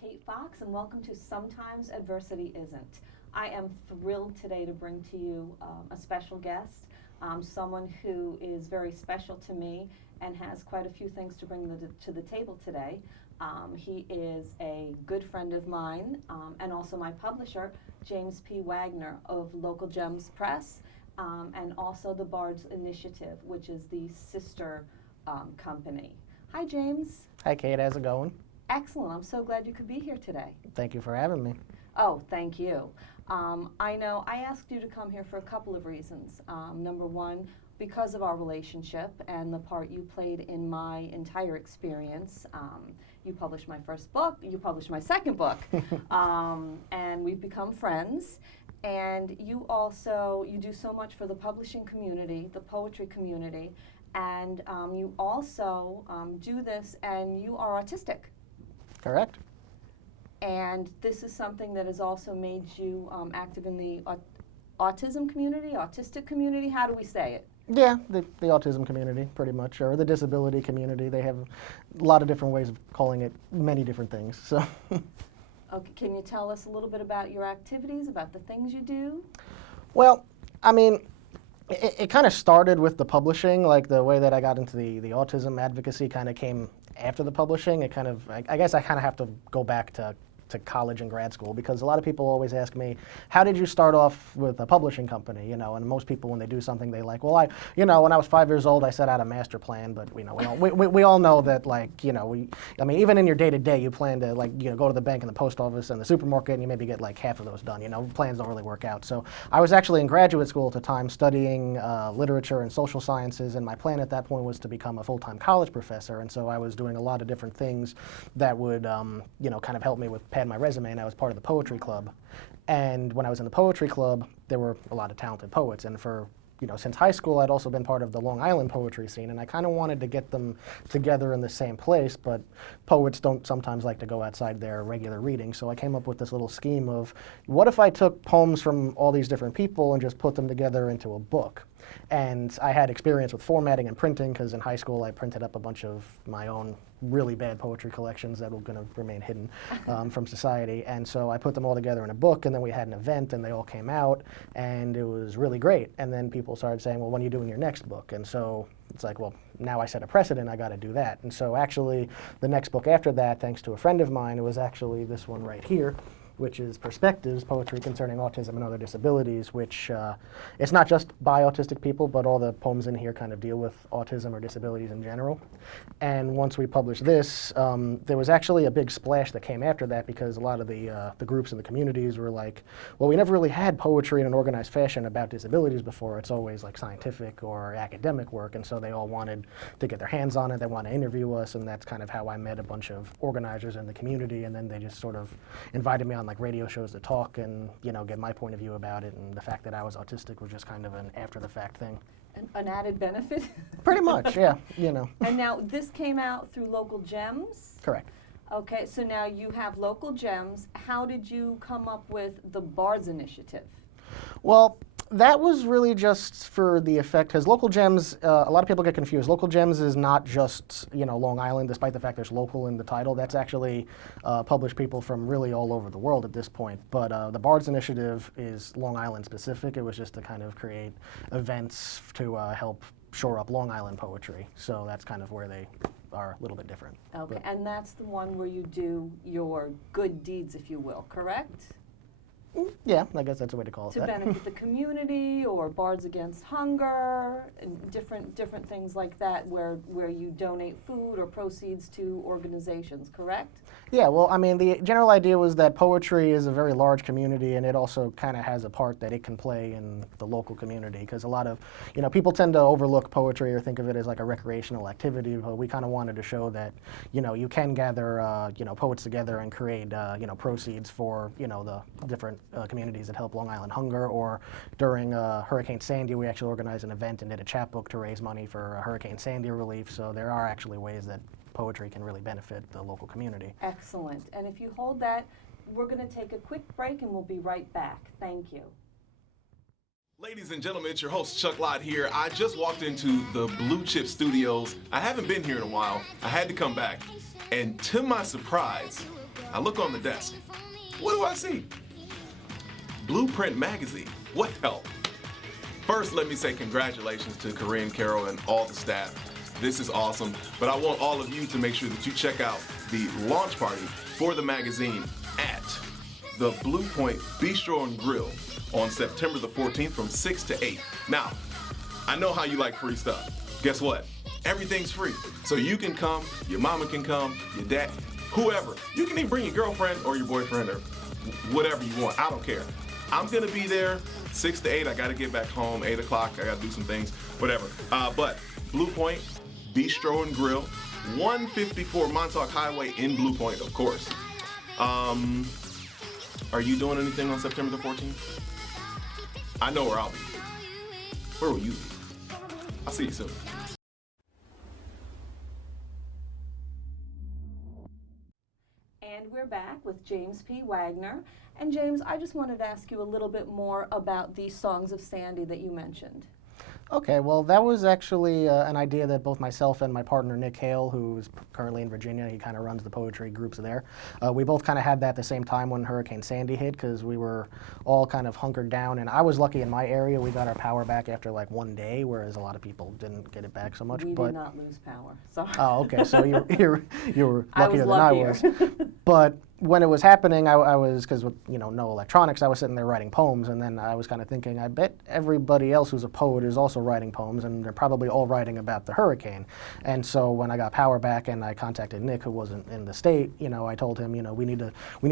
Kate Fox, and welcome to Sometimes Adversity Isn't. I am thrilled today to bring to you a special guest, someone who is very special to me and has quite a few things to bring to the table today. He is a good friend of mine and also my publisher, James P. Wagner of Local Gems Press, and also the Bards Initiative, which is the sister company. Hi, James. Hi, Kate. How's it going? Excellent. I'm so glad you could be here today. Thank you for having me. Oh, thank you. I know I asked you to come here for a couple of reasons. Number one, because of our relationship and the part you played in my entire experience. You published my first book, you published my second book, and we've become friends. And you do so much for the publishing community, the poetry community, and you also do this, and you are autistic. Correct. And this is something that has also made you active in the autism community, autistic community. How do we say it? Yeah, the autism community, pretty much, or the disability community. They have a lot of different ways of calling it many different things. So. Okay, can you tell us a little bit about your activities, about the things you do? Well, I mean, it kind of started with the publishing, like the way that I got into the autism advocacy kind of came after the publishing. It kind of, I guess I kind of have to go back to college and grad school, because a lot of people always ask me, how did you start off with a publishing company? You know, and most people, when they do something, they like, well, when I was 5 years old, I set out a master plan, but we all know that, like, I mean, even in your day-to-day, you plan to, like, go to the bank and the post office and the supermarket, and you maybe get like half of those done. Plans don't really work out. So I was actually in graduate school at the time studying literature and social sciences, and my plan at that point was to become a full-time college professor, and so I was doing a lot of different things that would, kind of help me with pad my resume, and I was part of the poetry club. And when I was in the poetry club, there were a lot of talented poets, and for since high school, I'd also been part of the Long Island poetry scene, and I kind of wanted to get them together in the same place, but poets don't sometimes like to go outside their regular reading, so I came up with this little scheme of, what if I took poems from all these different people and just put them together into a book? And I had experience with formatting and printing, because in high school I printed up a bunch of my own really bad poetry collections that were going to remain hidden from society. And so I put them all together in a book, and then we had an event, and they all came out, and it was really great. And then people started saying, well, when are you doing your next book? And so it's like, well, now I set a precedent, I got to do that. And so actually the next book after that, thanks to a friend of mine, it was actually this one right here, which is Perspectives, Poetry Concerning Autism and Other Disabilities, which it's not just by autistic people, but all the poems in here kind of deal with autism or disabilities in general. And once we published this, there was actually a big splash that came after that, because a lot of the groups in the communities were like, well, we never really had poetry in an organized fashion about disabilities before. It's always like scientific or academic work, and so they all wanted to get their hands on it. They want to interview us, and that's kind of how I met a bunch of organizers in the community, and then they just sort of invited me on like radio shows to talk and get my point of view about it, and the fact that I was autistic was just kind of an after the fact thing. An added benefit? Pretty much, yeah. And now this came out through Local Gems? Correct. Okay, so now you have Local Gems. How did you come up with the Bards Initiative? Well, that was really just for the effect, because Local Gems, a lot of people get confused. Local Gems is not just, Long Island, despite the fact there's local in the title. That's actually published people from really all over the world at this point. But the Bards Initiative is Long Island specific. It was just to kind of create events to help shore up Long Island poetry. So that's kind of where they are a little bit different. Okay, and that's the one where you do your good deeds, if you will, correct? Yeah, I guess that's a way to call it. To benefit the community, or Bards Against Hunger, and different things like that, where you donate food or proceeds to organizations, correct? Yeah, well, I mean, the general idea was that poetry is a very large community, and it also kind of has a part that it can play in the local community, because a lot of, people tend to overlook poetry or think of it as like a recreational activity, but we kind of wanted to show that, you can gather, poets together and create, proceeds for, the different communities that help Long Island Hunger, or during Hurricane Sandy, we actually organized an event and did a chapbook to raise money for Hurricane Sandy relief, so there are actually ways that poetry can really benefit the local community. Excellent. And if you hold that, we're going to take a quick break and we'll be right back. Thank you. Ladies and gentlemen, it's your host Chuck Lott here. I just walked into the Blue Chip Studios. I haven't been here in a while. I had to come back. And to my surprise, I look on the desk. What do I see? Blueprint magazine. What help? First, let me say congratulations to Corinne, Carol, and all the staff. This is awesome, but I want all of you to make sure that you check out the launch party for the magazine at the Blue Point Bistro and Grill on September the 14th from 6 to 8. Now, I know how you like free stuff. Guess what? Everything's free. So you can come, your mama can come, your dad, whoever. You can even bring your girlfriend or your boyfriend or whatever you want. I don't care. I'm gonna be there 6 to 8. I gotta get back home, 8 o'clock. I gotta do some things, whatever. But Blue Point Bistro and Grill, 154 Montauk Highway in Blue Point, of course. Are you doing anything on September the 14th? I know where I'll be. Where will you be? I'll see you soon. And we're back with James P. Wagner. And James, I just wanted to ask you a little bit more about the Songs of Sandy that you mentioned. Okay, well, that was actually an idea that both myself and my partner Nick Hale, who's currently in Virginia, he kind of runs the poetry groups there. We both kind of had that at the same time when Hurricane Sandy hit, because we were all kind of hunkered down. And I was lucky in my area; we got our power back after like one day, whereas a lot of people didn't get it back so much. We did not lose power. So. Oh, okay. So you were luckier than I was. luckier. But when it was happening, I was, because with no electronics, I was sitting there writing poems, and then I was kind of thinking, I bet everybody else who's a poet is also writing poems, and they're probably all writing about the hurricane. And so when I got power back and I contacted Nick, who wasn't in the state, I told him, we need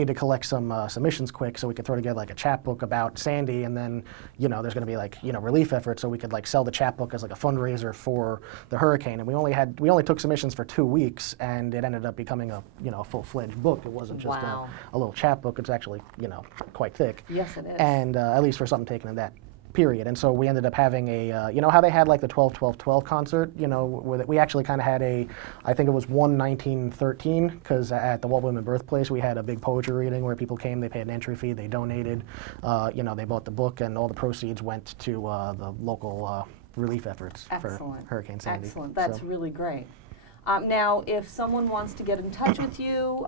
to collect some submissions quick so we could throw together like a chapbook about Sandy, and then there's going to be like relief efforts, so we could like sell the chapbook as like a fundraiser for the hurricane. And we only took submissions for 2 weeks, and it ended up becoming a full-fledged book. It wasn't just Wow. a little chapbook. It's actually quite thick. Yes, it is. And at least for something taken in that period. And so we ended up having a how they had like the 12-12-12 concert, where we actually kind of had I think it was 1913, because at the Walt Whitman birthplace we had a big poetry reading where people came, they paid an entry fee, they donated, they bought the book, and all the proceeds went to the local relief efforts for Hurricane Sandy. Excellent. That's really great. Now, if someone wants to get in touch with you,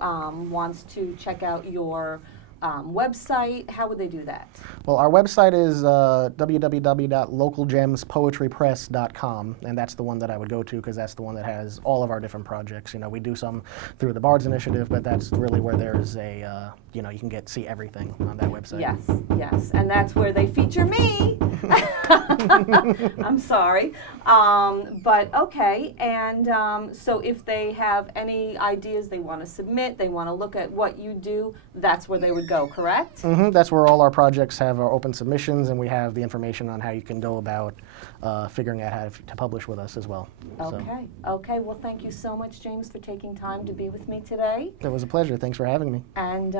wants to check out your website, how would they do that? Well, our website is www.localgemspoetrypress.com, and that's the one that I would go to, because that's the one that has all of our different projects. We do some through the Bards Initiative, but that's really where there's a, you can see everything on that website. Yes, yes, and that's where they feature me. I'm sorry. But okay, and so if they have any ideas they want to submit, they want to look at what you do, that's where they would go, correct? Mm-hmm. That's where all our projects have our open submissions, and we have the information on how you can go about figuring out how to publish with us as well. Okay, okay. Well, thank you so much, James, for taking time to be with me today. It was a pleasure. Thanks for having me. And,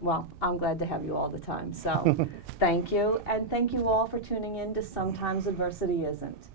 well, I'm glad to have you all the time. So thank you, and thank you all for tuning in to Sometimes Adversity Isn't.